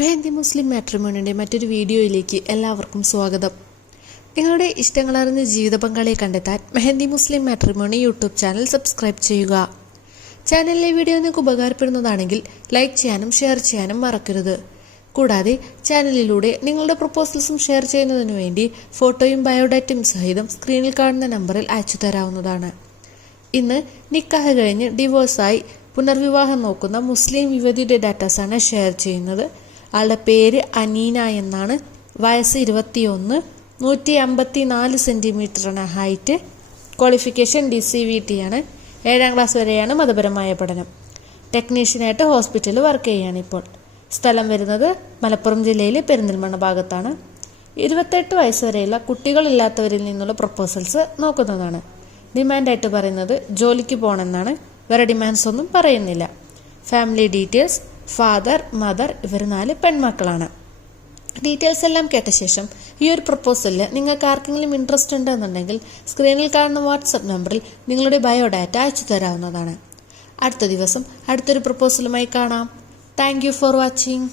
മെഹന്തി മുസ്ലിം മാട്രിമോണിയുടെ മറ്റൊരു വീഡിയോയിലേക്ക് എല്ലാവർക്കും സ്വാഗതം. നിങ്ങളുടെ ഇഷ്ടങ്ങളറിഞ്ഞ ജീവിത പങ്കാളിയെ കണ്ടെത്താൻ Mehandi Muslim matrimony YouTube channel subscribe ചെയ്യുക. ചാനലിലെ വീഡിയോ നിങ്ങൾക്ക് ഉപകാരപ്പെടുന്നതാണെങ്കിൽ ലൈക്ക് ചെയ്യാനും ഷെയർ ചെയ്യാനും മറക്കരുത്. കൂടാതെ ചാനലിലൂടെ നിങ്ങളുടെ പ്രപ്പോസൽസും ഷെയർ ചെയ്യുന്നതിനു വേണ്ടി ഫോട്ടോയും ബയോഡാറ്റയും സഹിതം സ്ക്രീനിൽ കാണുന്ന നമ്പറിൽ അയച്ചു തരാവുന്നതാണ്. ഇന്ന് നിക്കാഹ് കഴിഞ്ഞ് ഡിവോഴ്സായി പുനർവിവാഹം നോക്കുന്ന മുസ്ലിം യുവതിയുടെ ഡാറ്റാസാണ് ഷെയർ ചെയ്യുന്നത്. ആളുടെ പേര് അനീന എന്നാണ്. വയസ്സ് ഇരുപത്തിയൊന്ന് നൂറ്റി അമ്പത്തി നാല് സെന്റിമീറ്ററാണ് height. Qualification D C V T ആണ്. ഏഴാം ക്ലാസ് വരെയാണ് മതപരമായ പഠനം. ടെക്നീഷ്യനായിട്ട് ഹോസ്പിറ്റലിൽ വർക്ക് ചെയ്യുകയാണ് ഇപ്പോൾ. സ്ഥലം വരുന്നത് മലപ്പുറം ജില്ലയിലെ പെരിന്തൽമണ്ണ ഭാഗത്താണ്. ഇരുപത്തെട്ട് വയസ്സ് വരെയുള്ള കുട്ടികളില്ലാത്തവരിൽ നിന്നുള്ള പ്രപ്പോസൽസ് നോക്കുന്നതാണ്. ഡിമാൻഡായിട്ട് പറയുന്നത് ജോലിക്ക് പോകണമെന്നാണ്. വേറെ ഡിമാൻഡ്സ് ഒന്നും പറയുന്നില്ല. ഫാമിലി ഡീറ്റെയിൽസ് ഫാദർ മദർ ഇവർ നാല് പെൺമക്കളാണ്. ഡീറ്റെയിൽസ് എല്ലാം കേട്ട ശേഷം ഈ ഒരു പ്രപ്പോസലിൽ നിങ്ങൾക്ക് ആർക്കെങ്കിലും ഇൻട്രസ്റ്റ് ഉണ്ടെന്നുണ്ടെങ്കിൽ സ്ക്രീനിൽ കാണുന്ന വാട്സപ്പ് നമ്പറിൽ നിങ്ങളുടെ ബയോഡാറ്റ അയച്ചു തരാവുന്നതാണ്. അടുത്ത ദിവസം അടുത്തൊരു പ്രപ്പോസലുമായി കാണാം. Thank for watching